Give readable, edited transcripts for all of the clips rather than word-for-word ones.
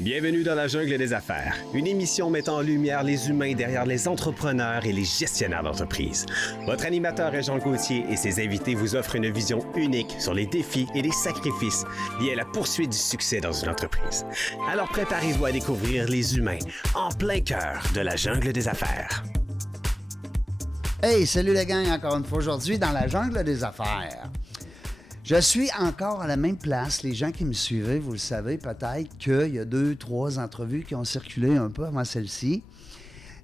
Bienvenue dans la jungle des affaires, une émission mettant en lumière les humains derrière les entrepreneurs et les gestionnaires d'entreprise. Votre animateur est Jean Gauthier et ses invités vous offrent une vision unique sur les défis et les sacrifices liés à la poursuite du succès dans une entreprise. Alors préparez-vous à découvrir les humains en plein cœur de la jungle des affaires. Hey, salut la gang, encore une fois aujourd'hui dans la jungle des affaires. Je suis encore à la même place. Les gens qui me suivaient, vous le savez peut-être qu'il y a 2-3 entrevues qui ont circulé un peu avant celle-ci.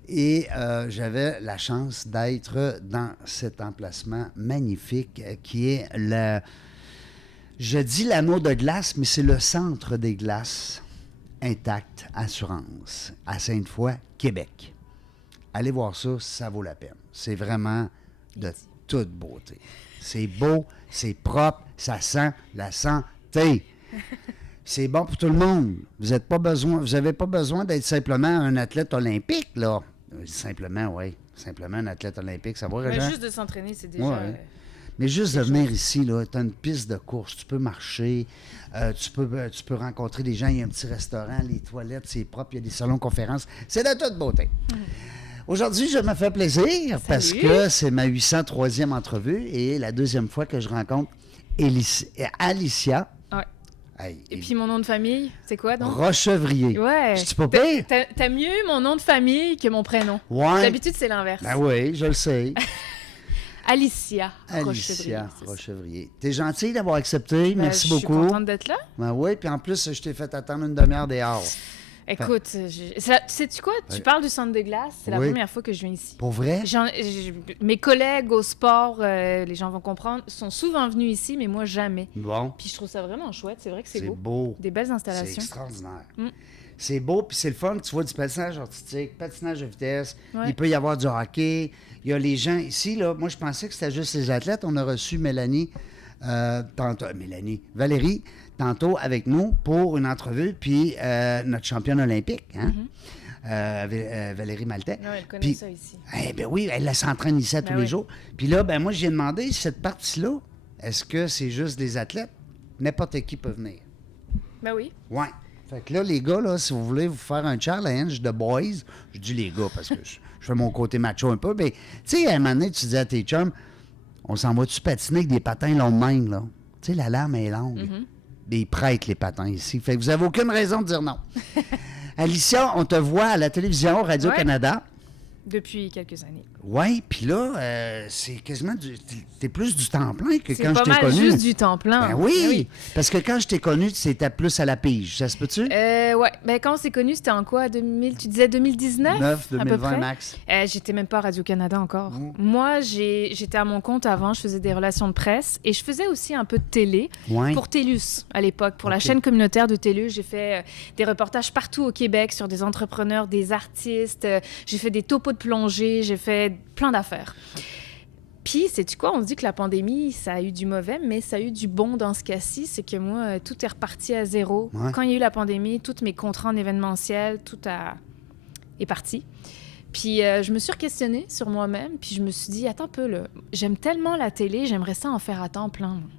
Et j'avais la chance d'être dans cet emplacement magnifique qui est le... Je dis l'anneau de glace, mais c'est le centre des glaces Intact Assurance à Sainte-Foy, Québec. Allez voir ça, ça vaut la peine. C'est vraiment de toute beauté. C'est beau, c'est propre, ça sent la santé. C'est bon pour tout le monde. Vous n'avez pas besoin d'être simplement un athlète olympique, là. Simplement, oui. Simplement un athlète olympique, ça va, Régent? Juste de s'entraîner, c'est déjà... Ouais. Mais juste de venir ici, là, tu as une piste de course, tu peux marcher, tu peux rencontrer des gens, il y a un petit restaurant, les toilettes, c'est propre, il y a des salons de conférences. C'est de toute beauté. Aujourd'hui, je me fais plaisir parce que c'est ma 803e entrevue et la deuxième fois que je rencontre Alicia. Ouais. Hey, et puis mon nom de famille, c'est quoi donc? Rochevrier. Ouais. Je dis pas pire? T'as mieux mon nom de famille que mon prénom. Ouais. D'habitude, c'est l'inverse. Ben oui, je le sais. Alicia Rochevrier. T'es gentille d'avoir accepté. Merci beaucoup. Je suis contente d'être là. Ben oui, puis en plus, je t'ai fait attendre une demi-heure dehors. Écoute, sais-tu quoi? Tu parles du centre de glace. C'est la première fois que je viens ici. Pour vrai? Mes collègues au sport, les gens vont comprendre, sont souvent venus ici, mais moi, jamais. Bon. Puis je trouve ça vraiment chouette. C'est vrai que c'est beau. C'est beau. Des belles installations. C'est extraordinaire. C'est beau, puis c'est le fun. Tu vois du patinage artistique, patinage de vitesse. Ouais. Il peut y avoir du hockey. Il y a les gens ici, là. Moi, je pensais que c'était juste les athlètes. On a reçu Valérie, tantôt avec nous pour une entrevue, puis notre championne olympique, hein? Valérie Maltais. Oui, elle connaît ça ici. Ben oui, elle s'entraîne ici tous les jours. Puis là, ben moi, j'ai demandé, cette partie-là, est-ce que c'est juste des athlètes? N'importe qui peut venir. Ben oui. Ouais. Fait que là, les gars, là, si vous voulez vous faire un challenge de boys, je dis les gars parce que je fais mon côté macho un peu, mais tu sais, à un moment donné, tu dis à tes chums, on s'en va-tu patiner avec des patins longs de même, là? Tu sais, la lame est longue. Ils prêtent les patins ici. Fait que vous n'avez aucune raison de dire non. Alicia, on te voit à la télévision Radio-Canada. Depuis quelques années. Oui, puis là, c'est quasiment t'es plus du temps plein que quand je t'ai connu. C'est pas mal juste du temps plein. Ben oui, parce que quand je t'ai connu, c'était plus à la pige. Ça se peut-tu? Oui. Ben quand on s'est connu, c'était en quoi? Tu disais 2019? 2020 max. J'étais même pas à Radio-Canada encore. Moi, j'étais à mon compte avant. Je faisais des relations de presse et je faisais aussi un peu de télé pour TELUS à l'époque. Pour la chaîne communautaire de TELUS, j'ai fait des reportages partout au Québec sur des entrepreneurs, des artistes. J'ai fait des topos de plongée. J'ai fait plein d'affaires. Puis, sais-tu quoi? On se dit que la pandémie, ça a eu du mauvais, mais ça a eu du bon dans ce cas-ci. C'est que moi, tout est reparti à zéro. Ouais. Quand il y a eu la pandémie, tous mes contrats en événementiel, est parti. Puis, je me suis questionnée sur moi-même, puis je me suis dit, attends un peu, là, j'aime tellement la télé, j'aimerais ça en faire à temps plein. Moi.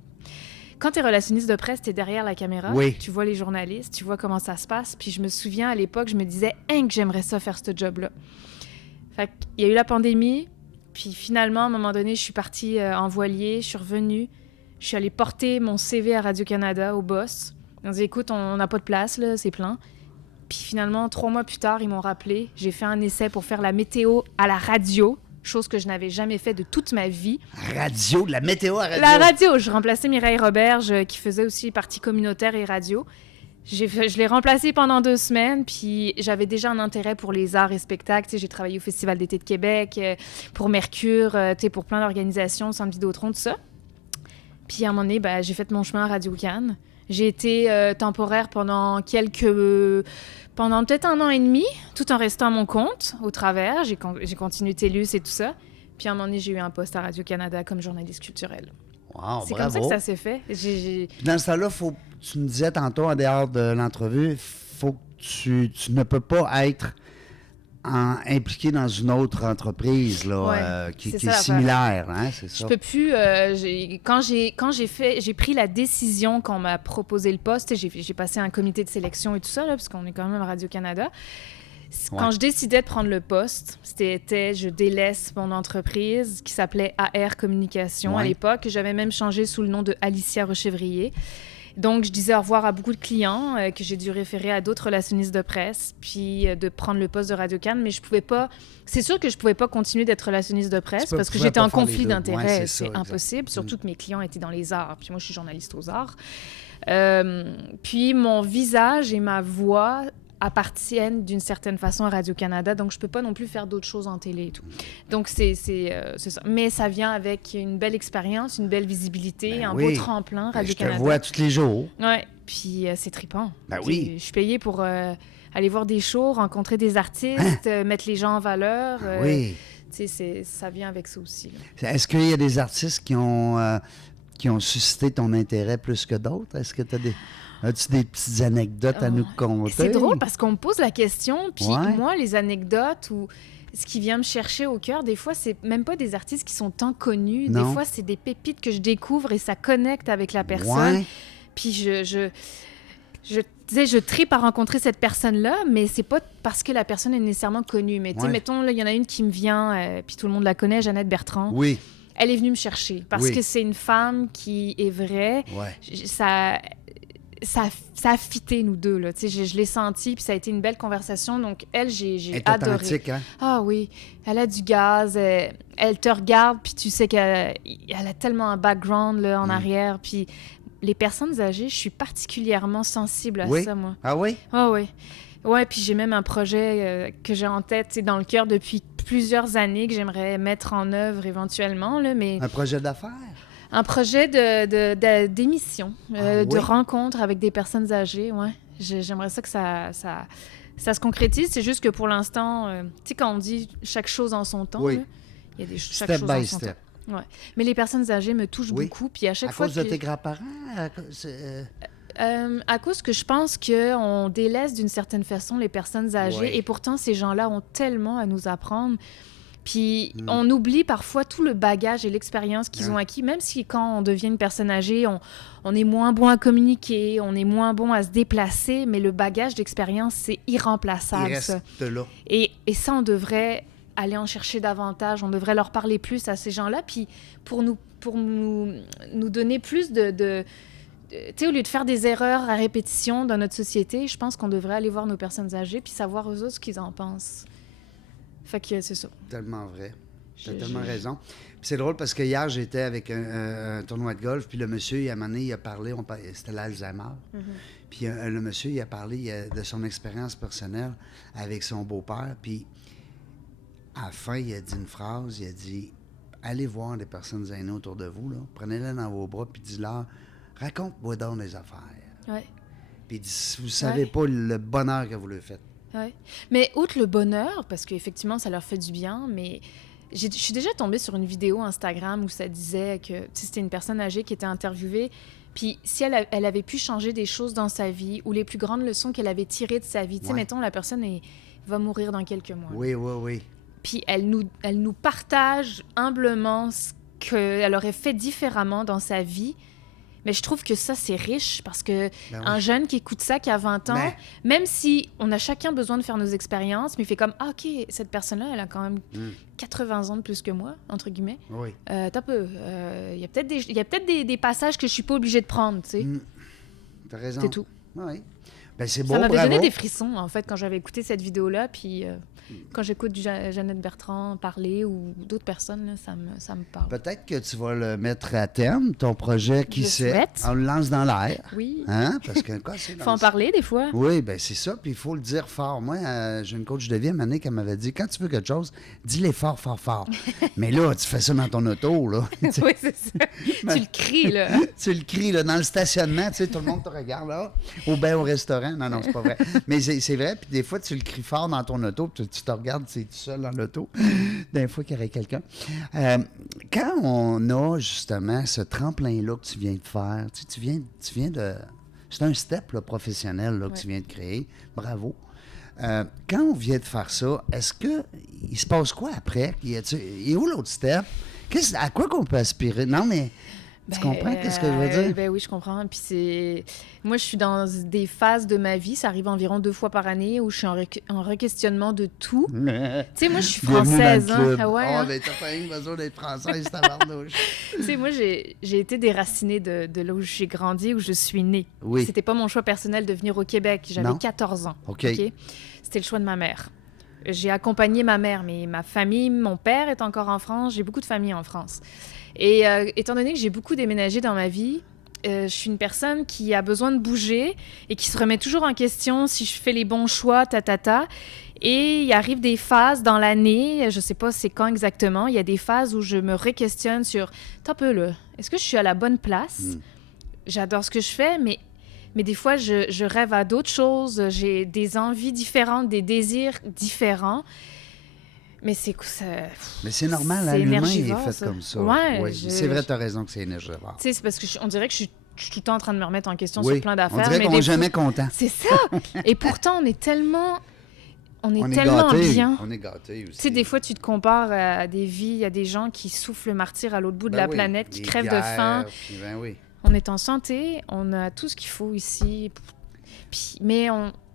Quand tu es relationniste de presse, tu es derrière la caméra, tu vois les journalistes, tu vois comment ça se passe. Puis, je me souviens, à l'époque, je me disais, que j'aimerais ça faire ce job-là. Fait qu'il y a eu la pandémie, puis finalement, à un moment donné, je suis partie en voilier, je suis revenue, je suis allée porter mon CV à Radio-Canada, au boss. Ils ont dit, écoute, on n'a pas de place, là, c'est plein. Puis finalement, 3 mois plus tard, ils m'ont rappelé. J'ai fait un essai pour faire la météo à la radio, chose que je n'avais jamais fait de toute ma vie. Radio, de la météo à radio? La radio, je remplaçais Mireille Roberge, qui faisait aussi partie communautaire et radio. Je l'ai remplacée pendant 2 semaines, puis j'avais déjà un intérêt pour les arts et spectacles. T'sais, j'ai travaillé au Festival d'été de Québec, pour Mercure, pour plein d'organisations, Centre Vidéotron, tout ça. Puis à un moment donné, j'ai fait mon chemin à Radio-Can. J'ai été temporaire pendant peut-être 1 an et demi, tout en restant à mon compte, au travers. J'ai continué TELUS et tout ça. Puis à un moment donné, j'ai eu un poste à Radio-Canada comme journaliste culturelle. Wow, c'est bravo. comme ça que ça s'est fait. Dans ce temps-là, tu me disais tantôt, en dehors de l'entrevue, faut que tu ne peux pas être impliqué dans une autre entreprise là, qui est similaire, hein, c'est ça. Je peux plus. Quand j'ai pris la décision qu'on m'a proposé le poste, j'ai passé un comité de sélection et tout ça, là, parce qu'on est quand même à Radio-Canada. Quand je décidais de prendre le poste, je délaisse mon entreprise qui s'appelait AR Communication à l'époque. J'avais même changé sous le nom de Alicia Rochevrier. Donc, je disais au revoir à beaucoup de clients que j'ai dû référer à d'autres relationnistes de presse, puis de prendre le poste de Radio-Can, mais je pouvais pas... C'est sûr que je pouvais pas continuer d'être relationniste de presse parce que j'étais en conflit d'intérêts. C'est impossible, surtout que mes clients étaient dans les arts, puis moi, je suis journaliste aux arts. Puis, mon visage et ma voix appartiennent d'une certaine façon à Radio-Canada, donc je peux pas non plus faire d'autres choses en télé et tout. Donc, c'est ça. Mais ça vient avec une belle expérience, une belle visibilité, un beau tremplin, Radio-Canada. Je te vois tous les jours. Oui, puis c'est trippant. Oui. Je suis payée pour aller voir des shows, rencontrer des artistes, mettre les gens en valeur. Oui. Ça vient avec ça aussi. Là. Est-ce qu'il y a des artistes qui ont suscité ton intérêt plus que d'autres? Est-ce que tu as-tu des petites anecdotes à nous conter? C'est drôle parce qu'on me pose la question, puis moi, les anecdotes ou ce qui vient me chercher au cœur, des fois, c'est même pas des artistes qui sont tant connus. Non. Des fois, c'est des pépites que je découvre et ça connecte avec la personne. Puis je tripe à rencontrer cette personne-là, mais c'est pas parce que la personne est nécessairement connue. Mais tu sais, mettons, il y en a une qui me vient, puis tout le monde la connaît, Jeannette Bertrand. Oui. Elle est venue me chercher parce que c'est une femme qui est vraie. Ça a fité, nous deux. Là. Je l'ai senti, puis ça a été une belle conversation. Donc, elle, j'ai adoré. Hein? Ah oui, elle a du gaz. Elle te regarde, puis tu sais qu'elle a tellement un background là, en arrière. Puis les personnes âgées, je suis particulièrement sensible à ça, moi. Ah oui? Ah oui. Ouais, puis j'ai même un projet que j'ai en tête, dans le cœur depuis plusieurs années, que j'aimerais mettre en œuvre éventuellement. Là, mais... Un projet d'affaires? Un projet d'émission, de rencontre avec des personnes âgées, ouais. J'aimerais ça que ça se concrétise. C'est juste que pour l'instant, tu sais, quand on dit chaque chose en son temps, il y a chaque chose en son temps. Ouais. Mais les personnes âgées me touchent beaucoup. Puis à chaque fois cause de tes grands-parents? À cause que je pense qu'on délaisse d'une certaine façon les personnes âgées et pourtant, ces gens-là ont tellement à nous apprendre. Puis on oublie parfois tout le bagage et l'expérience qu'ils ont acquis, même si quand on devient une personne âgée, on est moins bon à communiquer, on est moins bon à se déplacer, mais le bagage d'expérience, c'est irremplaçable. Il reste là. Et ça, on devrait aller en chercher davantage, on devrait leur parler plus à ces gens-là, puis pour nous donner plus de tu sais, au lieu de faire des erreurs à répétition dans notre société, je pense qu'on devrait aller voir nos personnes âgées puis savoir eux autres ce qu'ils en pensent. Fait que c'est ça. Tellement vrai. Tu as tellement raison. Puis c'est drôle parce que hier, j'étais avec un tournoi de golf, puis le monsieur, à un moment donné, il a parlé, c'était l'Alzheimer. Mm-hmm. Puis le monsieur, il a parlé de son expérience personnelle avec son beau-père. Puis à la fin, il a dit une phrase, il a dit « Allez voir des personnes aînées autour de vous, là, prenez-les dans vos bras, puis dis-leur, raconte-moi donc des affaires. » Puis il dit « Vous savez pas le bonheur que vous le faites. » Oui. Mais outre le bonheur, parce qu'effectivement, ça leur fait du bien, mais je suis déjà tombée sur une vidéo Instagram où ça disait que c'était une personne âgée qui était interviewée, puis si elle avait pu changer des choses dans sa vie ou les plus grandes leçons qu'elle avait tirées de sa vie, tu sais, mettons, la personne va mourir dans quelques mois. Oui. Puis elle nous partage humblement ce qu'elle aurait fait différemment dans sa vie. Mais je trouve que ça, c'est riche parce que un jeune qui écoute ça, qui a 20 ans, même si on a chacun besoin de faire nos expériences, mais il fait comme « Ah, OK, cette personne-là, elle a quand même 80 ans de plus que moi, entre guillemets. Oui. T'as peu. Il y a peut-être des passages que je suis pas obligée de prendre, tu sais. T'as raison. C'est tout. Oui. Ben, c'est beau, ça m'avait donné des frissons, en fait, quand j'avais écouté cette vidéo-là, puis... Quand j'écoute Jeannette Bertrand parler ou d'autres personnes, là, ça me parle. Peut-être que tu vas le mettre à terme, ton projet, qui sait. On le lance dans l'air. Oui. Hein? Parce que quoi, c'est faut en parler des fois. Oui, bien c'est ça, puis il faut le dire fort. Moi, j'ai une coach de vie, Mané, qui m'avait dit, quand tu veux quelque chose, dis-le fort, fort, fort. Mais là, tu fais ça dans ton auto, là. Oui, c'est ça. Tu le cries, là. Tu le cries, là, dans le stationnement, tu sais, tout le monde te regarde, là. Ou bien au restaurant. Non, c'est pas vrai. Mais c'est vrai, puis des fois, tu le cries fort dans ton auto, puis tu te regardes, tu es tout seul dans l'auto, d'un fois qu'il y aurait quelqu'un. Quand on a justement ce tremplin-là que tu viens de faire, tu viens de... C'est un step là, professionnel là, que tu viens de créer. Bravo. Quand on vient de faire ça, est-ce qu'il se passe quoi après? Il est où l'autre step? À quoi qu'on peut aspirer? Non, mais tu comprends qu'est-ce que je veux dire? Ben oui, je comprends. Puis moi, je suis dans des phases de ma vie, ça arrive environ 2 fois par année, où je suis en requestionnement de tout. Tu sais, moi, je suis française. Hein? Ah ouais, mais t'as pas eu besoin d'être française, tabarnouche. Tu sais, moi, j'ai été déracinée de là où j'ai grandi, où je suis née. Oui. C'était pas mon choix personnel de venir au Québec. J'avais 14 ans. OK. C'était le choix de ma mère. J'ai accompagné ma mère, mais ma famille, mon père est encore en France. J'ai beaucoup de famille en France. Et étant donné que j'ai beaucoup déménagé dans ma vie, je suis une personne qui a besoin de bouger et qui se remet toujours en question si je fais les bons choix, Et il arrive des phases dans l'année, je sais pas c'est quand exactement, il y a des phases où je me re-questionne sur « T'as peu là, est-ce que je suis à la bonne place? J'adore ce que je fais, mais des fois, je rêve à d'autres choses, j'ai des envies différentes, des désirs différents. » Mais c'est normal, hein, l'humain est fait ça. comme ça. Ouais, oui, c'est vrai, tu as raison que c'est énergivore. Tu sais, c'est parce qu'on dirait que je suis tout le temps en train de me remettre en question sur plein d'affaires. On dirait qu'on n'est jamais content. C'est ça! Et pourtant, on est tellement bien. On est gâtés aussi. Tu sais, des fois, tu te compares à des vies, à des gens qui soufflent le martyre à l'autre bout de la planète, qui crèvent de faim. On est en santé, on a tout ce qu'il faut ici. Mais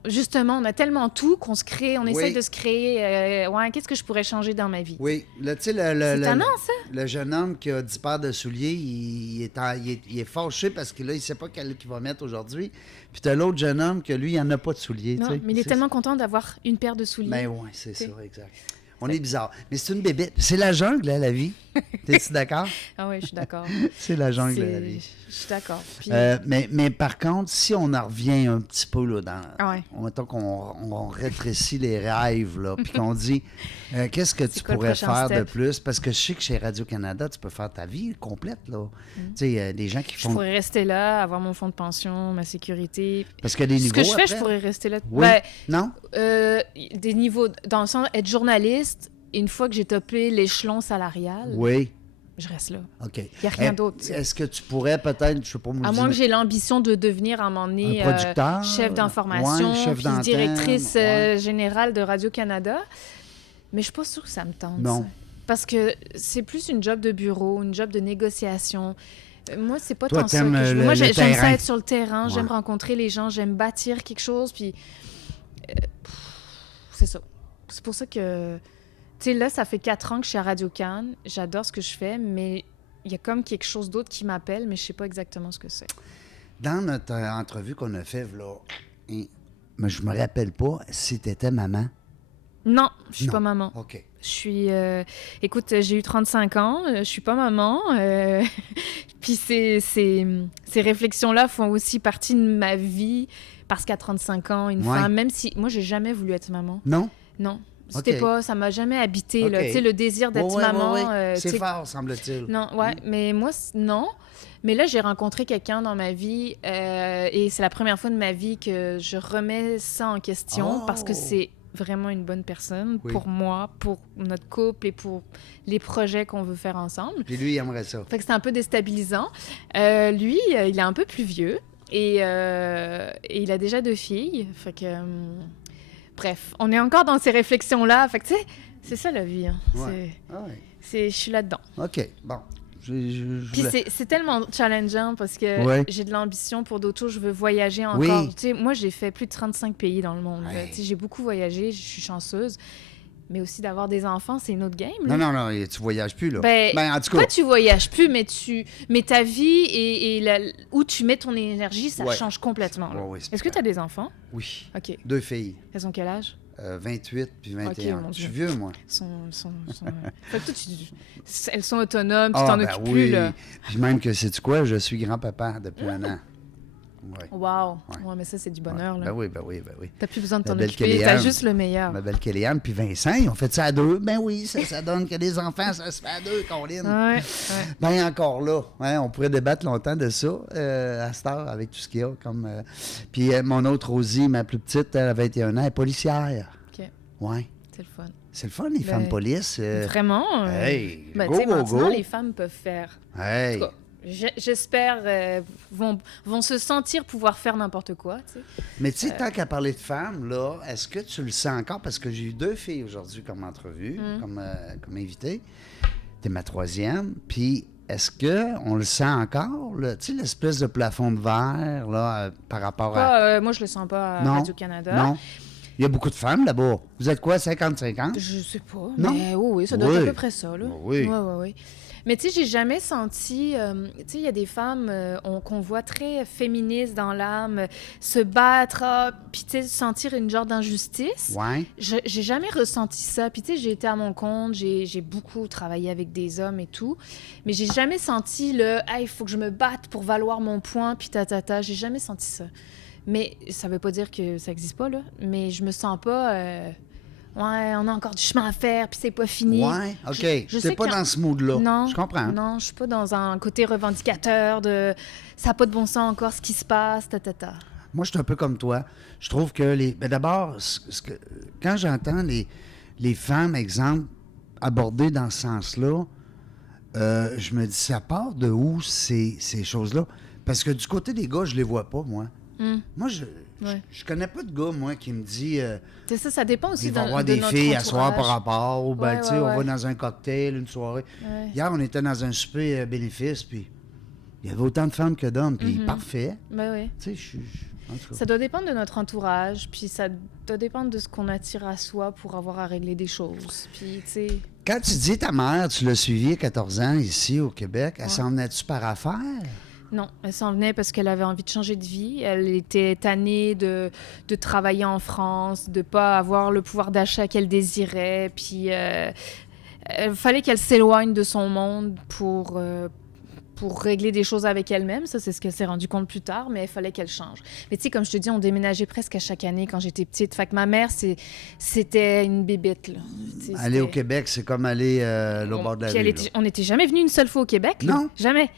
justement, on a tellement tout qu'on se crée, on essaie de se créer. Qu'est-ce que je pourrais changer dans ma vie? Oui, là, tu sais, c'est tannant, ça. Le jeune homme qui a 10 paires de souliers, il est fâché parce que là, il ne sait pas quel qu'il va mettre aujourd'hui. Puis tu as l'autre jeune homme que lui, il n'en a pas de souliers. Non, mais il est tellement content d'avoir une paire de souliers. Ben oui, c'est ça, exact. On est bizarre. Mais c'est une bébête. C'est la jungle, hein, la vie. T'es-tu d'accord? Ah oui, je suis d'accord. C'est la jungle, la vie. Je suis d'accord. Puis... mais par contre, si on en revient un petit peu là, mettons qu'on rétrécit les rêves, là, puis qu'on dit qu'est-ce que tu pourrais faire de plus? Parce que je sais que chez Radio-Canada, tu peux faire ta vie complète. Là. Tu sais, des gens qui font... Je pourrais rester là, avoir mon fonds de pension, ma sécurité. Parce qu'il y a des niveaux. Ce que je fais, je pourrais rester là. Oui. Non? Des niveaux, dans le sens, être journaliste, une fois que j'ai topé l'échelon salarial, je reste là. OK. Il n'y a rien d'autre. Est-ce que tu pourrais peut-être, je sais pas... À moins que j'ai l'ambition de devenir à un moment donné chef d'information, puis directrice générale de Radio-Canada. Mais je ne suis pas sûre que ça me tente. Non. Parce que c'est plus une job de bureau, une job de négociation. Moi, c'est pas tant ça que je veux. Moi, j'aime ça être sur le terrain, Ouais. j'aime rencontrer les gens, j'aime bâtir quelque chose, puis... c'est ça. C'est pour ça que... Tu sais, là, ça fait 4 ans que je suis à Radio-Can. J'adore ce que je fais, mais il y a comme quelque chose d'autre qui m'appelle, mais je sais pas exactement ce que c'est. Dans notre entrevue qu'on a fait, là, mais je me rappelle pas si tu étais maman. Non, je suis pas maman. OK. Je suis... écoute, j'ai eu 35 ans, je suis pas maman. Puis ces réflexions-là font aussi partie de ma vie, parce qu'à 35 ans, une femme, même si... Moi, j'ai jamais voulu être maman. Non? Non. C'était pas, ça m'a jamais habité, là. Tu sais, le désir d'être maman. C'est fort, semble-t-il. Non, mais moi, non. Mais là, j'ai rencontré quelqu'un dans ma vie et c'est la première fois de ma vie que je remets ça en question parce que c'est vraiment une bonne personne pour moi, pour notre couple et pour les projets qu'on veut faire ensemble. Puis lui, il aimerait ça. Fait que c'est un peu déstabilisant. Lui, il est un peu plus vieux et il a déjà 2 filles. Fait que... Bref, on est encore dans ces réflexions-là. Fait que, tu sais, c'est ça la vie. Hein. Je suis là-dedans. OK, bon. Puis c'est tellement challengeant parce que j'ai de l'ambition pour d'autres choses. Je veux voyager encore. Tu sais, moi, j'ai fait plus de 35 pays dans le monde. Tu sais, j'ai beaucoup voyagé, je suis chanceuse. Mais aussi d'avoir des enfants, c'est une autre game. Là. Non, tu voyages plus, là. En tout cas... Toi, tu voyages plus, mais ta vie et où tu mets ton énergie, ça change complètement. Est-ce que tu as des enfants? Oui. OK. 2 filles. Elles ont quel âge? 28 puis 21. Okay, je suis vieux, moi. Fait que toi, elles sont autonomes, tu t'en occupes plus, là. Puis même que, sais-tu quoi, je suis grand-papa depuis 1 an. Wow! Ouais, mais ça, c'est du bonheur, là. Ben oui. T'as plus besoin de t'en occuper, t'as juste le meilleur. Ma belle Kéléane, puis Vincent, ils ont fait ça à 2. Ben oui, ça donne que des enfants, ça se fait à 2, Colin. Ouais. Ben encore là, on pourrait débattre longtemps de ça, à cette heure, avec tout ce qu'il y a. Puis mon autre Rosie, ma plus petite, elle a 21 ans, elle est policière. OK. Ouais. C'est le fun. C'est le fun, les femmes police. Vraiment. Hey, ben, go. Les femmes peuvent faire. Hey. j'espère, vont se sentir pouvoir faire n'importe quoi. T'sais. Mais tu sais, tant qu'à parler de femmes, là, est-ce que tu le sens encore? Parce que j'ai eu 2 filles aujourd'hui comme entrevue, comme invitée. T'es ma 3e. Puis est-ce qu'on le sent encore, tu sais, l'espèce de plafond de verre, là, par rapport à... moi, je le sens pas à Radio-Canada. Non. Il y a beaucoup de femmes là-bas. Vous êtes quoi, 50-50? Je sais pas. Non? Mais oui, ça doit être à peu près ça, là. Oui. Oui. Mais tu sais, j'ai jamais senti... tu sais, il y a des femmes qu'on voit très féministes dans l'âme, se battre, puis tu sais, sentir une genre d'injustice. Ouais. J'ai jamais ressenti ça. Puis tu sais, j'ai été à mon compte, j'ai beaucoup travaillé avec des hommes et tout, mais j'ai jamais senti le « Hey, il faut que je me batte pour valoir mon point », puis ta. J'ai jamais senti ça. Mais ça veut pas dire que ça existe pas, là. Mais je me sens pas... ouais, on a encore du chemin à faire, puis c'est pas fini. Ouais, OK. Je sais pas dans ce mood-là. Non. Je comprends. Non, je suis pas dans un côté revendicateur de « ça n'a pas de bon sens encore ce qui se passe, ta. » Moi, je suis un peu comme toi. Je trouve que d'abord, quand j'entends les femmes, exemple, abordées dans ce sens-là, je me dis, ça part de où ces choses-là? Parce que du côté des gars, je les vois pas, moi. Moi, je connais pas de gars, moi, qui me dit... c'est ça dépend aussi il va y de avoir des notre filles à entourage. soir par rapport, ou ben, Ouais, tu sais, ouais, on ouais. va dans un cocktail, une soirée. Ouais. Hier, on était dans un souper bénéfice, puis il y avait autant de femmes que d'hommes, puis parfait. Ben oui. Tu sais, en tout cas. Ça doit dépendre de notre entourage, puis ça doit dépendre de ce qu'on attire à soi pour avoir à régler des choses. Puis, tu sais... Quand tu dis ta mère, tu l'as suivie à 14 ans ici au Québec, elle s'en venait-tu par affaire? Non, elle s'en venait parce qu'elle avait envie de changer de vie. Elle était tannée de travailler en France, de ne pas avoir le pouvoir d'achat qu'elle désirait. Puis, il fallait qu'elle s'éloigne de son monde pour régler des choses avec elle-même. Ça, c'est ce qu'elle s'est rendue compte plus tard, mais il fallait qu'elle change. Mais tu sais, comme je te dis, on déménageait presque à chaque année quand j'étais petite. Fait que ma mère, c'était une bébête, là. Aller au Québec, c'est comme aller au bord de la rue. On n'était jamais venu une seule fois au Québec. Là. Non? Jamais.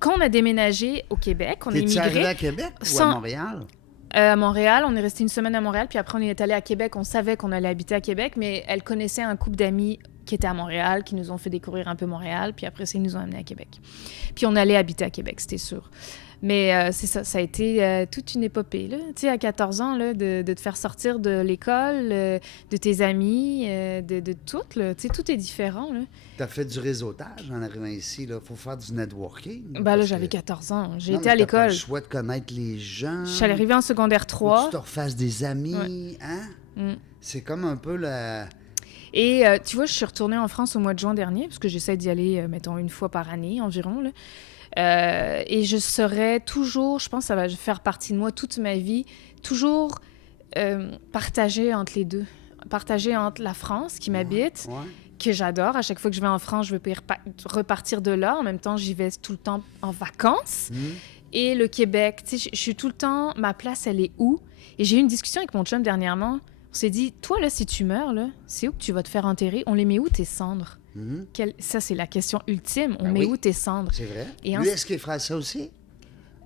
Quand on a déménagé au Québec, on est immigré... arrivé à Québec ou à Montréal? À Montréal, on est resté une semaine à Montréal, puis après on est allé à Québec. On savait qu'on allait habiter à Québec, mais elle connaissait un couple d'amis qui étaient à Montréal, qui nous ont fait découvrir un peu Montréal, puis après ça, ils nous ont amenés à Québec. Puis on allait habiter à Québec, c'était sûr. Mais c'est ça a été toute une épopée, là. Tu sais, à 14 ans, là, de te faire sortir de l'école, de tes amis, de tout, là. Tu sais, tout est différent, là. Tu as fait du réseautage en arrivant ici, là. Il faut faire du networking. Ben là, j'avais 14 ans. J'ai été à l'école. Tu as le choix de connaître les gens. Je suis arrivée en secondaire 3. Faut que tu te refasses des amis, hein? C'est comme un peu la... Et tu vois, je suis retournée en France au mois de juin dernier, parce que j'essaie d'y aller, mettons, une fois par année environ, là. Et je serai toujours, je pense que ça va faire partie de moi toute ma vie, toujours partagée entre les deux. Partagée entre la France, qui m'habite, que j'adore. À chaque fois que je vais en France, je veux repartir de là. En même temps, j'y vais tout le temps en vacances. Et le Québec, tu sais, je suis tout le temps... Ma place, elle est où? Et j'ai eu une discussion avec mon chum dernièrement. On s'est dit, toi, là, si tu meurs, là, c'est où que tu vas te faire enterrer? On les met où, tes cendres? Ça, c'est la question ultime. On met où tes cendres? C'est vrai. Et lui, est-ce qu'il ferait ça aussi?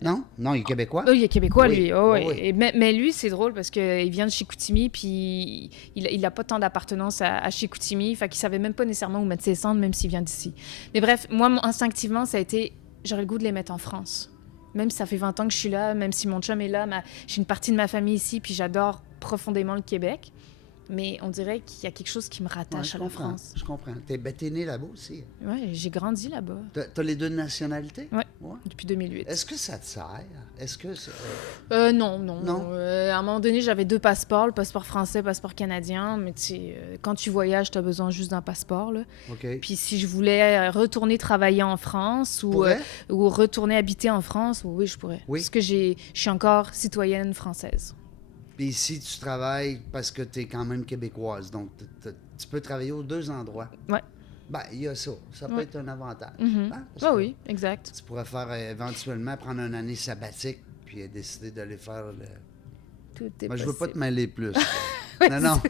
Non? Non, il est québécois? Il est québécois, oui. lui. Oui. Mais lui, c'est drôle parce qu'il vient de Chicoutimi, puis il n'a pas tant d'appartenance à Chicoutimi, fait qu'il ne savait même pas nécessairement où mettre ses cendres, même s'il vient d'ici. Mais bref, moi, instinctivement, ça a été, j'aurais le goût de les mettre en France. Même si ça fait 20 ans que je suis là, même si mon chum est là, j'ai une partie de ma famille ici, puis j'adore profondément le Québec. Mais on dirait qu'il y a quelque chose qui me rattache à la France. Je comprends. T'es né là-bas aussi? Oui, j'ai grandi là-bas. T'as les 2 nationalités? Oui, depuis 2008. Est-ce que ça te sert? Est-ce que... Non. À un moment donné, j'avais 2 passeports, le passeport français, le passeport canadien. Mais tu sais, quand tu voyages, tu as besoin juste d'un passeport. Là. OK. Puis si je voulais retourner travailler en France ou retourner habiter en France, oui, je pourrais. Oui. Parce que je suis encore citoyenne française. Puis ici, tu travailles parce que tu es quand même québécoise. Donc, tu peux travailler aux 2 endroits. Oui. Bien, il y a ça. Ça peut être un avantage. Oui, exact. Tu pourrais faire éventuellement prendre une année sabbatique puis décider d'aller faire le... Tout est Moi, je possible. veux pas te mêler plus. Non.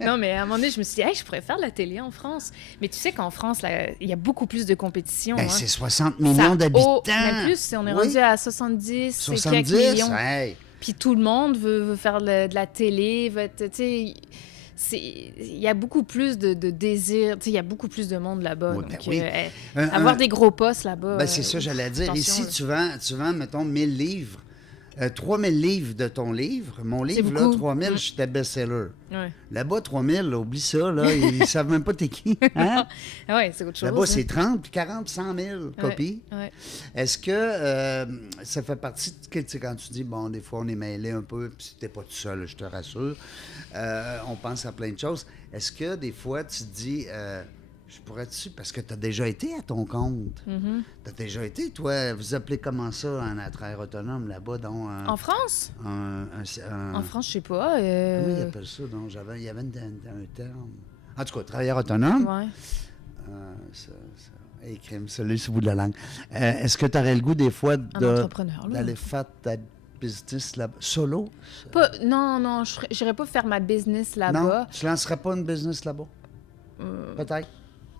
Non, mais à un moment donné, je me suis dit, hey, je pourrais faire de la télé en France. Mais tu sais qu'en France, il y a beaucoup plus de compétition. Ben, c'est 60 millions d'habitants. Même plus, on est rendu à 70 et quelques millions. Hey. Puis tout le monde veut faire de la télé. il y a beaucoup plus de désir, il y a beaucoup plus de monde là-bas. Oui, donc, avoir des gros postes là-bas... c'est ça, j'allais dire. Ici, tu vends, mettons, 1000 livres. 3000 livres de ton livre. Mon livre, là, 3000, j'étais best-seller. Ouais. Là-bas, 3000, là, oublie ça, là, ils ne savent même pas t'es qui. Hein? Oui, c'est autre chose. Là-bas, c'est 30, puis 40, 100 000 copies. Ouais. Est-ce que ça fait partie de... Tu sais, quand tu dis, bon, des fois, on est mêlé un peu, puis t'es pas tout seul, je te rassure. On pense à plein de choses. Est-ce que, des fois, tu te dis... je pourrais-tu... Parce que tu as déjà été à ton compte. Mm-hmm. Tu as déjà été, toi, vous appelez comment ça, un travailleur autonome là-bas? Donc, en France? En France, je sais pas. Comment ils appellent ça? Donc, il y avait un terme. En tout cas, travailleur autonome. Oui. Crime, celui sur le bout de la langue. Est-ce que tu aurais le goût, des fois, d'aller faire ta business là-bas? Solo? Non, je n'irais pas faire ma business là-bas. Non? Tu ne lancerais pas une business là-bas? Peut-être.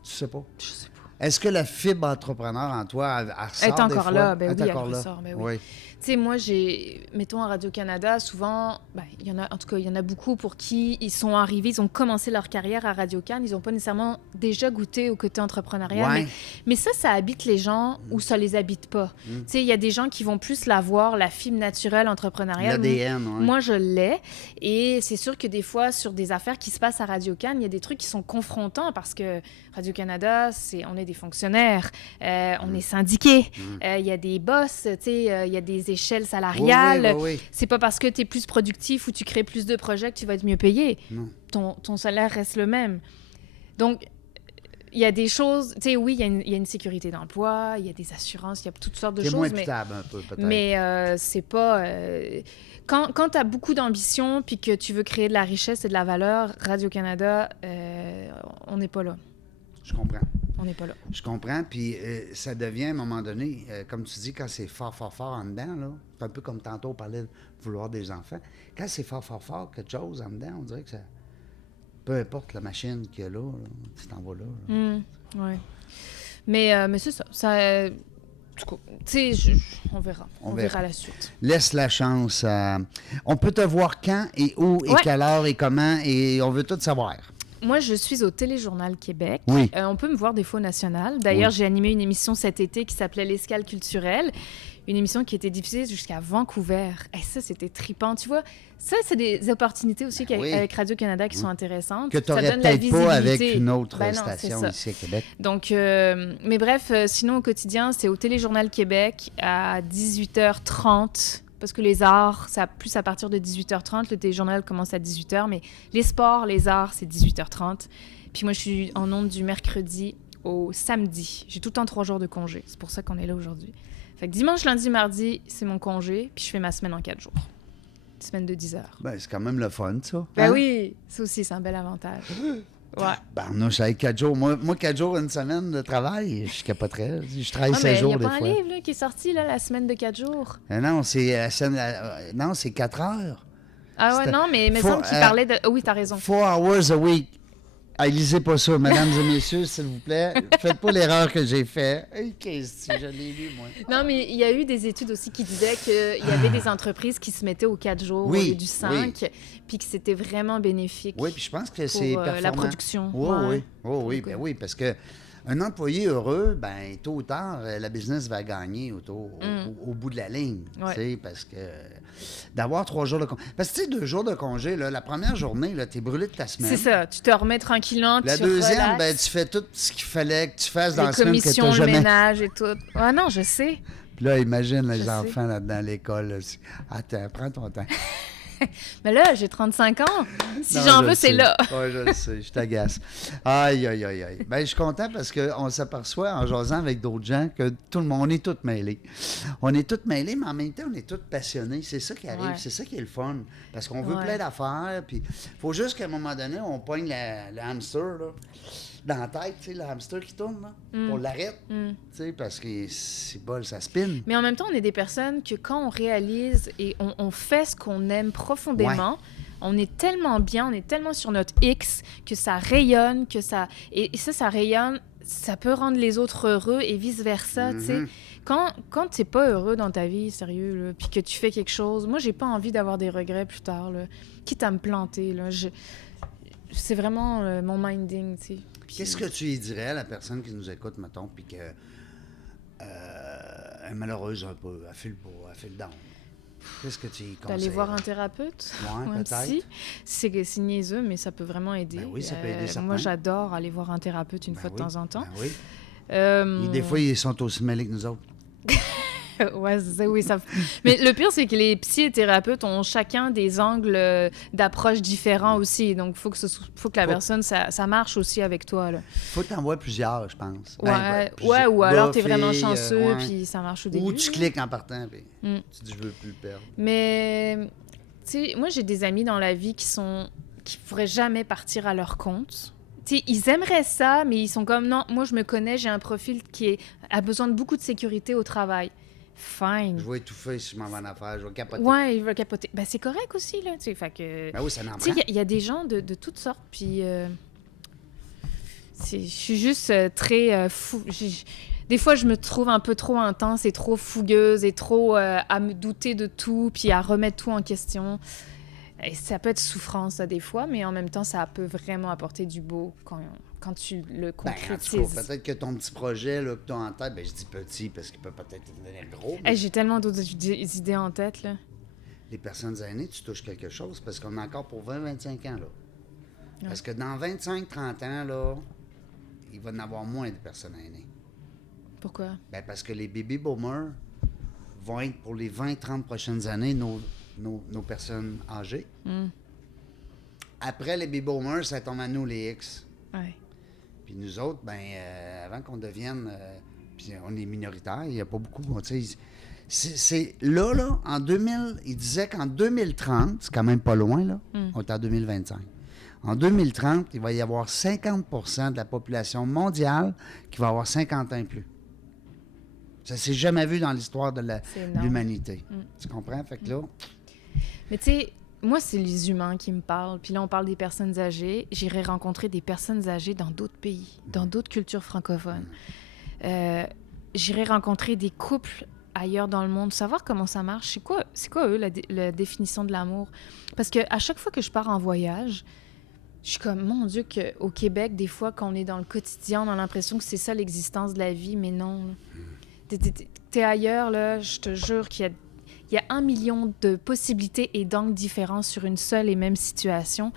Tu sais pas. Je sais pas. Est-ce que la fibre entrepreneur en toi, elle ressort est encore des fois? là? Ben elle oui, est encore elle là. ressort. Ben oui. Tu sais, moi, mettons, à Radio-Canada, souvent, il y en a beaucoup pour qui ils sont arrivés, ils ont commencé leur carrière à Radio-Can, ils n'ont pas nécessairement déjà goûté au côté entrepreneurial. Ouais. Mais ça habite les gens ou ça les habite pas. Tu sais, il y a des gens qui vont plus l'avoir, la fibre naturelle entrepreneuriale. L'ADN, oui. Moi, je l'ai. Et c'est sûr que des fois, sur des affaires qui se passent à Radio-Can, il y a des trucs qui sont confrontants parce que Radio-Canada, on est des fonctionnaires, on est syndiqués, il y a des boss, tu sais, il y a des échelles salariales. Oui. C'est pas parce que tu es plus productif ou tu crées plus de projets que tu vas être mieux payé. Non. Ton salaire reste le même. Donc, il y a des choses... Tu sais, oui, il y a une sécurité d'emploi, il y a des assurances, il y a toutes sortes de choses. C'est moins équitable un peu, peut-être. Mais c'est pas... Quand tu as beaucoup d'ambition puis que tu veux créer de la richesse et de la valeur, Radio-Canada, on n'est pas là. Je comprends. On n'est pas là. Je comprends, puis ça devient, à un moment donné, comme tu dis, quand c'est fort en dedans, là, c'est un peu comme tantôt on parlait de vouloir des enfants. Quand c'est fort, quelque chose en dedans, on dirait que ça... Peu importe la machine qu'il y a là, tu t'en vas là. Oui. Mais c'est ça. Tu sais, on verra. On verra la suite. Laisse la chance. On peut te voir quand et où et quelle heure et comment, et on veut tout savoir. Moi, je suis au Téléjournal Québec. Oui. On peut me voir des fois au National. D'ailleurs, j'ai animé une émission cet été qui s'appelait L'Escale culturelle. Une émission qui était diffusée jusqu'à Vancouver. Et ça, c'était trippant. Tu vois, ça, c'est des opportunités aussi avec Radio-Canada qui sont intéressantes. Que tu n'aurais peut-être pas avec une autre station ici à Québec. Donc, mais bref, sinon, au quotidien, c'est au Téléjournal Québec à 18h30. Parce que les arts, ça plus à partir de 18h30. Le téléjournal commence à 18h, mais les sports, les arts, c'est 18h30. Puis moi, je suis en ondes du mercredi au samedi. J'ai tout le temps 3 jours de congé. C'est pour ça qu'on est là aujourd'hui. Fait que dimanche, lundi, mardi, c'est mon congé. Puis je fais ma semaine en 4 jours. Une semaine de 10 heures. Ben, c'est quand même le fun, ça. Ben oui, ça aussi, c'est un bel avantage. Ouais. Barnouche, avec 4 jours. Moi, 4 jours, une semaine de travail, je capoterais. Je travaille 16 jours des fois. Il y a pas un livre là, qui est sorti, là, la semaine de 4 jours. Non, c'est 4 heures. Ah ouais, non, mais il me semble qu'il parlait de... oui, t'as raison. 4 hours a week. Lisez pas ça, mesdames et messieurs, s'il vous plaît. Faites pas l'erreur que j'ai faite. Qu'est-ce que je l'ai lu, moi? Non, mais il y a eu des études aussi qui disaient qu'il y avait des entreprises qui se mettaient aux 4 jours au lieu du 5, puis que c'était vraiment bénéfique. Oui, puis je pense que c'est performant. La production. Oui, ben oui, parce que un employé heureux, ben tôt ou tard, la business va gagner au bout de la ligne. Parce que d'avoir 3 jours de congé. Parce que tu sais, 2 jours de congé, là, la première journée, tu es brûlé de ta semaine. C'est ça, tu te remets tranquillement. La deuxième, ben, tu fais tout ce qu'il fallait que tu fasses dans la semaine que tu n'as jamais. Le ménage et tout. Ah non, je sais. Puis là, imagine les enfants là-dedans à l'école. Là. Attends, prends ton temps. Mais là, j'ai 35 ans. Si j'en veux, c'est là. Oui, je le sais, je t'agace. Aïe. Ben, je suis content parce qu'on s'aperçoit en jasant avec d'autres gens que tout le monde, on est tous mêlés. On est tous mêlés, mais en même temps, on est tous passionnés. C'est ça qui arrive, c'est ça qui est le fun. Parce qu'on veut plein d'affaires, puis il faut juste qu'à un moment donné, on pogne le hamster, là, dans la tête, tu sais, le hamster qui tourne, là, on l'arrête, tu sais, parce que c'est bol, ça spinne. Mais en même temps, on est des personnes que quand on réalise et on fait ce qu'on aime profondément, on est tellement bien, on est tellement sur notre X que ça rayonne, que ça... Et ça rayonne, ça peut rendre les autres heureux et vice-versa, tu sais. Quand t'es pas heureux dans ta vie, sérieux, là, puis que tu fais quelque chose... Moi, j'ai pas envie d'avoir des regrets plus tard, là. Quitte à me planter, là. c'est vraiment mon minding, tu sais. Qu'est-ce que tu y dirais à la personne qui nous écoute, mettons, puis que est malheureuse un peu, elle file pas, elle file down? Qu'est-ce que tu y conseilles? D'aller voir un thérapeute ou un psy. C'est niaiseux, mais ça peut vraiment aider. Ben oui, ça peut aider certains. Moi, j'adore aller voir un thérapeute une fois de temps en temps. Ben oui. Et des fois, ils sont aussi mêlés que nous autres. Ouais, c'est ça, oui. Mais le pire, c'est que les psy et thérapeutes ont chacun des angles d'approche différents aussi. Donc, faut que la personne, ça marche aussi avec toi. Faut que tu en vois plusieurs, je pense. Ouais, ou alors tu es vraiment chanceux, puis ça marche au début. Ou tu cliques en partant, puis tu dis, je veux plus le perdre. Mais, tu sais, moi, j'ai des amis dans la vie qui pourraient jamais partir à leur compte. T'sais, ils aimeraient ça, mais ils sont comme, non, moi, je me connais, j'ai un profil qui a besoin de beaucoup de sécurité au travail. Fine. Je vais étouffer si je m'en vais en affaires, je vais capoter. Ouais, il va capoter. Ben, c'est correct aussi, là, tu sais, fait que... Ben oui, ça n'en prend. Il y a des gens de toutes sortes, puis... je suis juste très fou. Des fois, je me trouve un peu trop intense et trop fougueuse et trop à me douter de tout, puis à remettre tout en question. Et ça peut être souffrant, ça, des fois, mais en même temps, ça peut vraiment apporter du beau quand tu le concrétises. Peut-être que ton petit projet là, que tu as en tête, je dis petit parce qu'il peut peut-être devenir gros. Mais... j'ai tellement d'autres idées en tête, là. Les personnes aînées, tu touches quelque chose parce qu'on est encore pour 20-25 ans, là. Ouais. Parce que dans 25-30 ans, là, il va y en avoir moins de personnes aînées. Pourquoi? Parce que les baby boomers vont être pour les 20-30 prochaines années nos personnes âgées. Après les baby boomers, ça tombe à nous, les X. Ouais. Puis nous autres, avant qu'on devienne... puis on est minoritaires, il n'y a pas beaucoup... C'est là, en 2000... Il disait qu'en 2030, c'est quand même pas loin, là, on est en 2025. En 2030, il va y avoir 50 % de la population mondiale qui va avoir 50 ans et plus. Ça s'est jamais vu dans l'histoire de l'humanité. Tu comprends? Fait que là... Mais tu sais, moi, c'est les humains qui me parlent. Puis là, on parle des personnes âgées. J'irai rencontrer des personnes âgées dans d'autres pays, dans d'autres cultures francophones. J'irai rencontrer des couples ailleurs dans le monde, savoir comment ça marche. C'est quoi eux, la définition de l'amour? Parce qu'à chaque fois que je pars en voyage, je suis comme, mon Dieu, qu'au Québec, des fois, quand on est dans le quotidien, on a l'impression que c'est ça l'existence de la vie, mais non. T'es ailleurs, là, je te jure qu'il y a 1 million de possibilités et d'angles différents sur une seule et même situation.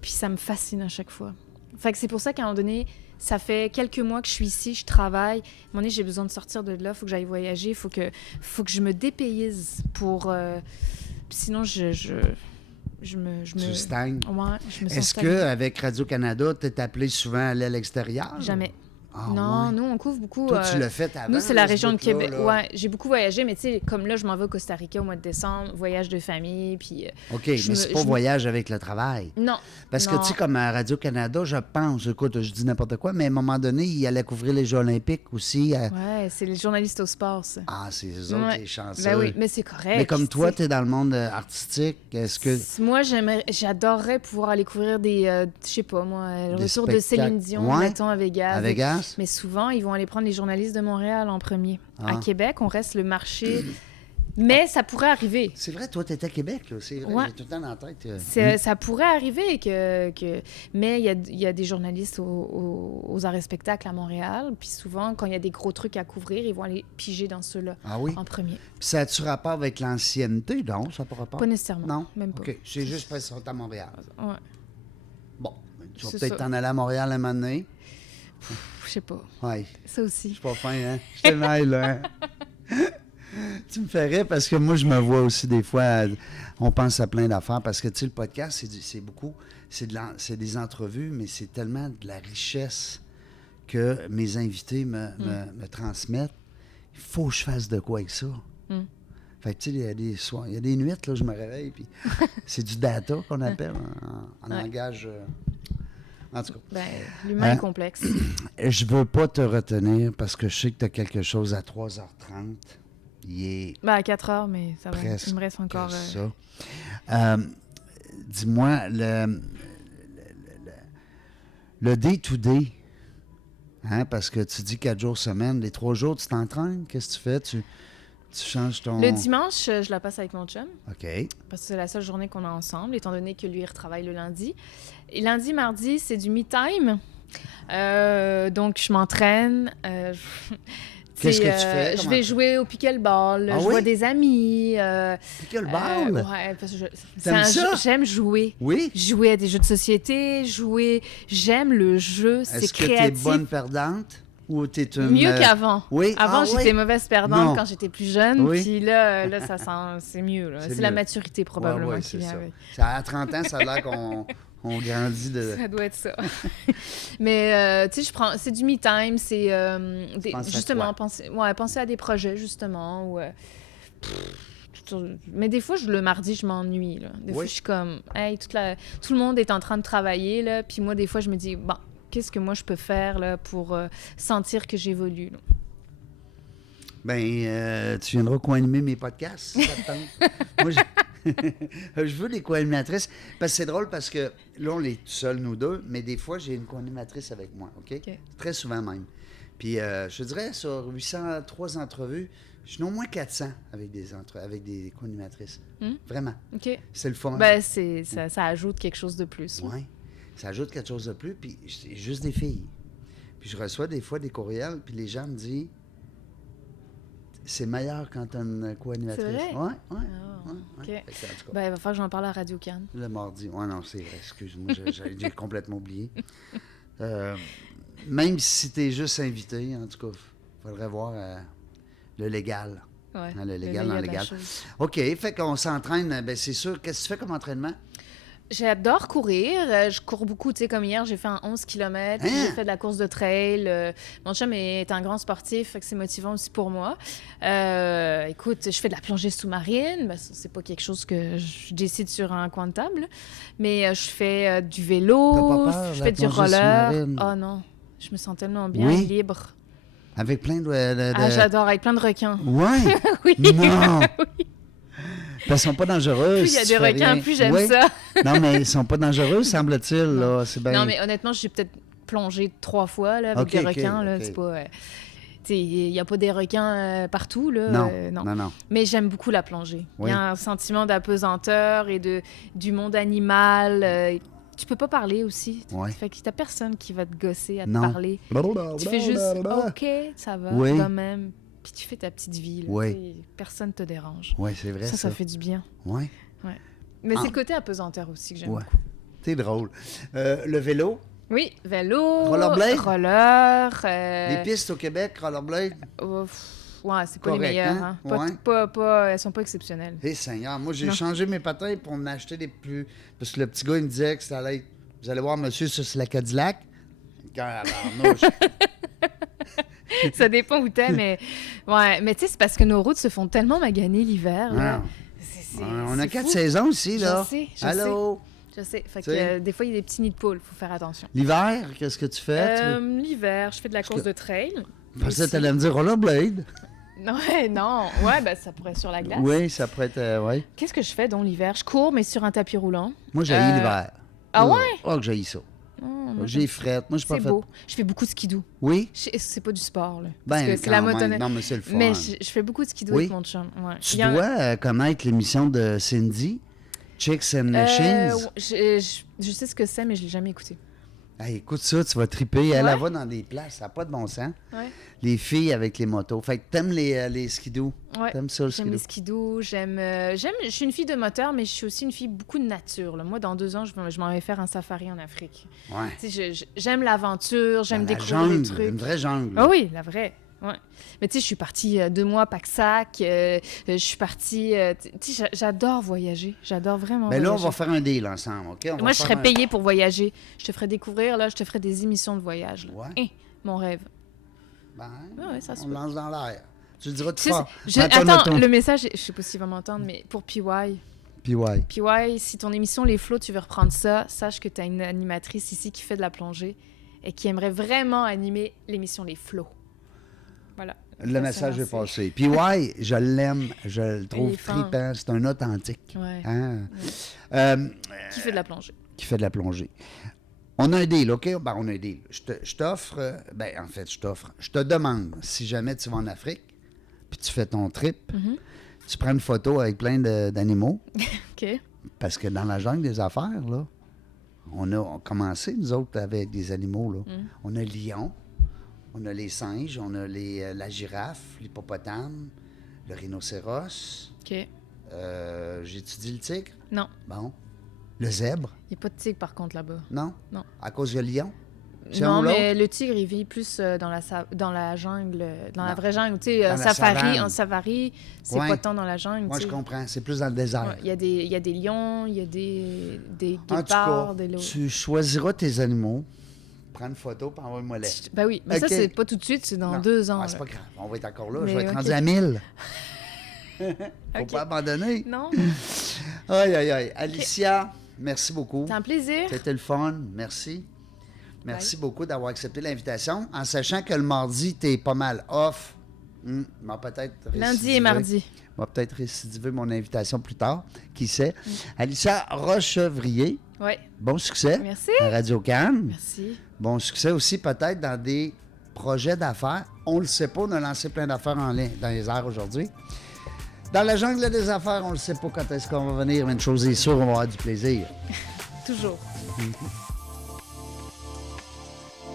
Puis ça me fascine à chaque fois. Fait que c'est pour ça qu'à un moment donné, ça fait quelques mois que je suis ici, je travaille. À un moment donné, j'ai besoin de sortir de là, il faut que j'aille voyager, il faut que je me dépayse pour... sinon, je me... Tu stagnes? Ouais, je me sens Est-ce qu'avec Radio-Canada, tu es appelé souvent à aller à l'extérieur? Jamais. Ah, non, ouais. nous, on couvre beaucoup... Toi, tu l'as fait avant? Nous, c'est la région de Québec. Là. Ouais, j'ai beaucoup voyagé, mais tu sais, comme là, je m'en vais au Costa Rica au mois de décembre, voyage de famille, puis... OK, mais c'est pas voyage avec le travail. Non. Parce que, tu sais, comme à Radio-Canada, je pense, écoute, je dis n'importe quoi, mais à un moment donné, il allait couvrir les Jeux olympiques aussi. Ouais, c'est les journalistes au sport, ça. Ah, c'est eux autres, les chanceux. Ben oui, mais c'est correct. Mais comme toi, tu es dans le monde artistique, est-ce que... Moi, j'adorerais pouvoir aller couvrir je sais pas, moi, le retour de Céline Dion, mettons, à Vegas. À Vegas? Mais souvent, ils vont aller prendre les journalistes de Montréal en premier. À Québec, on reste le marché... Mais ça pourrait arriver. C'est vrai, toi, tu étais à Québec, là. C'est vrai, j'ai tout le temps dans la tête. Ça pourrait arriver Mais il y a des journalistes aux arts et spectacles à Montréal. Puis souvent, quand il y a des gros trucs à couvrir, ils vont aller piger dans ceux-là en premier. Puis ça a-tu rapport avec l'ancienneté? Non, ça n'a pas rapport? Pas nécessairement. Non? Même pas. OK. C'est juste parce qu'ils sont à Montréal. Ouais. Bon. Tu vas peut-être t'en aller à Montréal un moment donné. Je sais pas. Oui. Ça aussi. Je suis pas fin, hein? Je te mêle, hein? Tu me fais rire parce que moi, je me vois aussi des fois, on pense à plein d'affaires parce que, tu sais, le podcast, c'est beaucoup, c'est des entrevues, mais c'est tellement de la richesse que mes invités me transmettent. Il faut que je fasse de quoi avec ça. Fait que, tu sais, il y a des soirs, il y a des nuits, là, je me réveille, puis c'est du data qu'on appelle en langage... En tout cas. L'humain est complexe. Je veux pas te retenir parce que je sais que tu as quelque chose à 3h30. Il est à 4 heures, mais ça va. Il me reste encore... ça. Dis-moi, le day-to-day, hein, parce que tu dis 4 jours semaine, les 3 jours, tu t'entraînes, qu'est-ce que tu fais? Tu changes ton... Le dimanche, je la passe avec mon chum. OK. Parce que c'est la seule journée qu'on a ensemble, étant donné que lui, il retravaille le lundi. Et lundi, mardi, c'est du me-time. Donc, je m'entraîne. Qu'est-ce que tu fais? Je vais jouer au pickleball. Je vois des amis. Pickleball? Ouais, parce que T'aimes ça? j'aime jouer. Oui? Jouer à des jeux de société, j'aime le jeu, c'est Est-ce que créatif. t'es bonne perdante? Ou t'es une... Mieux qu'avant. Oui? Avant, j'étais oui? mauvaise perdante Non. quand j'étais plus jeune. Oui. Puis là ça sent, c'est mieux. Là. C'est C'est la mieux. maturité probablement Ouais, qui c'est vient ça. avec. À 30 ans, ça a l'air qu'on grandit de... Ça doit être ça. Mais tu sais, c'est du me-time, c'est justement penser à des projets justement. Ou, mais des fois, le mardi, je m'ennuie. Là. Des fois, je suis comme, hey, tout le monde est en train de travailler. Là, puis moi, des fois, je me dis, bon, qu'est-ce que moi, je peux faire là, pour sentir que j'évolue? Là? Ben, tu viendras co-animer mes podcasts, ça te tente. Moi, je veux des co-animatrices. Parce que c'est drôle parce que là, on est tout seuls, nous deux, mais des fois, j'ai une co-animatrice avec moi, OK? Très souvent même. Puis, je te dirais, sur 803 entrevues, je suis au moins 400 avec des co-animatrices. Vraiment. OK. C'est le fun. Ben, ça ajoute quelque chose de plus. Oui. Ça ajoute quelque chose de plus, puis c'est juste des filles. Puis je reçois des fois des courriels, puis les gens me disent c'est meilleur quand t'as une co-animatrice. C'est vrai? Oui. OK. Fait que, en tout cas, Ben, il va falloir que j'en parle à Radio-Can. le mardi. Oui, non, c'est vrai. Excuse-moi, j'ai complètement oublié. Même si t'es juste invité, en tout cas, il faudrait voir le légal. Ouais. Le légal dans le légal. OK, fait qu'on s'entraîne. Ben c'est sûr. Qu'est-ce que tu fais comme entraînement? J'adore courir. Je cours beaucoup. Tu sais, comme hier, j'ai fait un 11 km. Hein? J'ai fait de la course de trail. Mon chum est un grand sportif, fait que c'est motivant aussi pour moi. Écoute, je fais de la plongée sous-marine. Ben, c'est pas quelque chose que je décide sur un coin de table. Mais je fais du vélo. T'as pas peur, je la fais du plongée roller. sous-marine? Oh non, je me sens tellement bien, Oui? libre. Avec plein de... Ah, j'adore, avec plein de requins. Ouais? Oui. Non! Oui. Parce qu'ils sont pas dangereux. Plus il y a des requins, plus j'aime Oui. ça. Non, mais ils sont pas dangereux, semble-t-il. Là. C'est bien... Non, mais honnêtement, j'ai peut-être plongé 3 fois là, avec des requins. Là, c'est pas... il n'y a pas des requins partout. Là, non. Mais j'aime beaucoup la plongée. Oui. Il y a un sentiment d'apesanteur et du monde animal. Tu peux pas parler aussi. Ouais. Fait que t'as personne qui va te gosser à te Non. parler. Tu fais juste « OK, ça va, Oui. quand même ». Puis tu fais ta petite vie. Là, Oui. personne te dérange. Oui, c'est vrai, Ça fait du bien. Oui. Mais c'est le côté apesanteur aussi que j'aime beaucoup. C'est drôle. Le vélo, Oui, vélo, Rollerblade? roller. les pistes au Québec, rollerblade. Ouais, c'est pas Correct, les meilleures. hein? Hein? Elles sont pas exceptionnelles. Hé, Seigneur, moi, j'ai Non. changé mes patins pour en acheter des plus... Parce que le petit gars, il me disait que ça allait être... Vous allez voir, monsieur, ça, c'est la Cadillac. Ça dépend où t'es, mais... Ouais, mais tu sais, c'est parce que nos routes se font tellement maganer l'hiver. Là. On a c'est 4 fou. saisons ici, là. Je Allô? Je sais. Fait Tu sais. que des fois, il y a des petits nids de poules. Faut faire attention. L'hiver, qu'est-ce que tu fais? L'hiver, je fais de la course de trail. Je pensais que Aussi. t'allais me dire rollerblade. Ouais, non. Ouais, ben ça pourrait être sur la glace. Oui, ça pourrait être... oui. Qu'est-ce que je fais dans l'hiver? Je cours, mais sur un tapis roulant. Moi, j'ai l'hiver. Ah ouais? Oh, que j'ai ça. Oh, moi, J'ai frette. Moi, je suis pas c'est fait... beau. Je fais beaucoup de skidoo. Oui? C'est pas du sport, là. Ben, Parce que c'est la quand même. motoneige. Non, mais c'est le fun. Mais je fais beaucoup de skidoo Oui. avec mon chum. Ouais. Tu Il y en a- dois connaître l'émission de Cindy, Chicks and Machines. je sais ce que c'est, mais je l'ai jamais écouté. Hey, écoute ça, tu vas triper. Elle Ouais. va dans des places, ça n'a pas de bon sens. Ouais. Les filles avec les motos. Fait que t'aimes les skidoo. Ouais. T'aimes ça, le J'aime skidoo. les skidoo, je suis une fille de moteur, mais je suis aussi une fille beaucoup de nature. Là. Moi, dans 2 ans, je m'en vais faire un safari en Afrique. Ouais. Tu sais, j'aime l'aventure, j'aime Dans la découvrir des jungle, trucs. une vraie jungle. Ah oui, la vraie. Ouais. Mais tu sais, je suis partie 2 mois à Paxac. Je suis partie... tu sais, j'adore voyager. J'adore vraiment Ben là, on voyager. va faire un deal ensemble, OK? On va Moi, je faire serais un- payée pour voyager. Je te ferais découvrir, là, je te ferais des émissions de voyage. Là. Ouais. Mon rêve. Ben, Ouais, ça se on peut. lance dans l'air. Tu le diras tout Tu sais, fort. Attends, le message, je sais pas s'il va m'entendre, mais pour PY. Puis ouais. PY, si ton émission Les Flots, tu veux reprendre ça, sache que tu as une animatrice ici qui fait de la plongée et qui aimerait vraiment animer l'émission Les Flots. Voilà. Le message est passé. passé. Puis ouais, je l'aime, je le Il trouve est fin. trippant. C'est un authentique. Ouais. Hein? Qui fait de la plongée. Qui fait de la plongée. On a un deal, OK? Ben, on a un deal. Je t'offre, ben, en fait, je te demande, si jamais tu vas en Afrique, puis tu fais ton trip. Tu prends une photo avec plein d'animaux. OK. Parce que dans la jungle des affaires, là, on a commencé, nous autres, avec des animaux. Là. On a le lion, on a les singes, on a la girafe, l'hippopotame, le rhinocéros. OK. J'ai-tu dit le tigre? Non. Bon. Le zèbre? Il n'y a pas de tigre, par contre, là-bas. Non? Non. À cause du lion? Non, mais le tigre, il vit plus dans la jungle, dans la vraie jungle. Tu sais, en safari, c'est pas tant dans la jungle. Moi, je comprends. C'est plus dans le désert. Il y a des lions, il y a des guépards, des loups. Tu choisiras tes animaux, prends une photo, puis envoie-moi les. Ben oui, mais ça, c'est pas tout de suite, c'est dans 2 ans. Ah, c'est pas grave. On va être encore là. Mais je vais être rendu à 1000. Faut pas abandonner. Non. Aïe, aïe, aïe. Alicia, merci beaucoup. C'est un plaisir. C'était le fun. Merci. Merci beaucoup d'avoir accepté l'invitation, en sachant que le mardi, tu es pas mal off. Peut-être lundi et mardi. On va peut-être récidiver mon invitation plus tard. Qui sait? Alicia Rochevrier. Oui. Bon succès. Merci. À Radio Cannes. Merci. Bon succès aussi peut-être dans des projets d'affaires. On ne le sait pas, on a lancé plein d'affaires en ligne dans les airs aujourd'hui. Dans la jungle des affaires, on ne le sait pas quand est-ce qu'on va venir, mais une chose est sûre, on va avoir du plaisir. Toujours.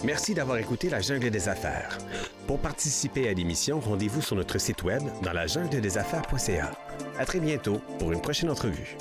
Merci d'avoir écouté La Jungle des Affaires. Pour participer à l'émission, rendez-vous sur notre site web dans lajungledesaffaires.ca. À très bientôt pour une prochaine entrevue.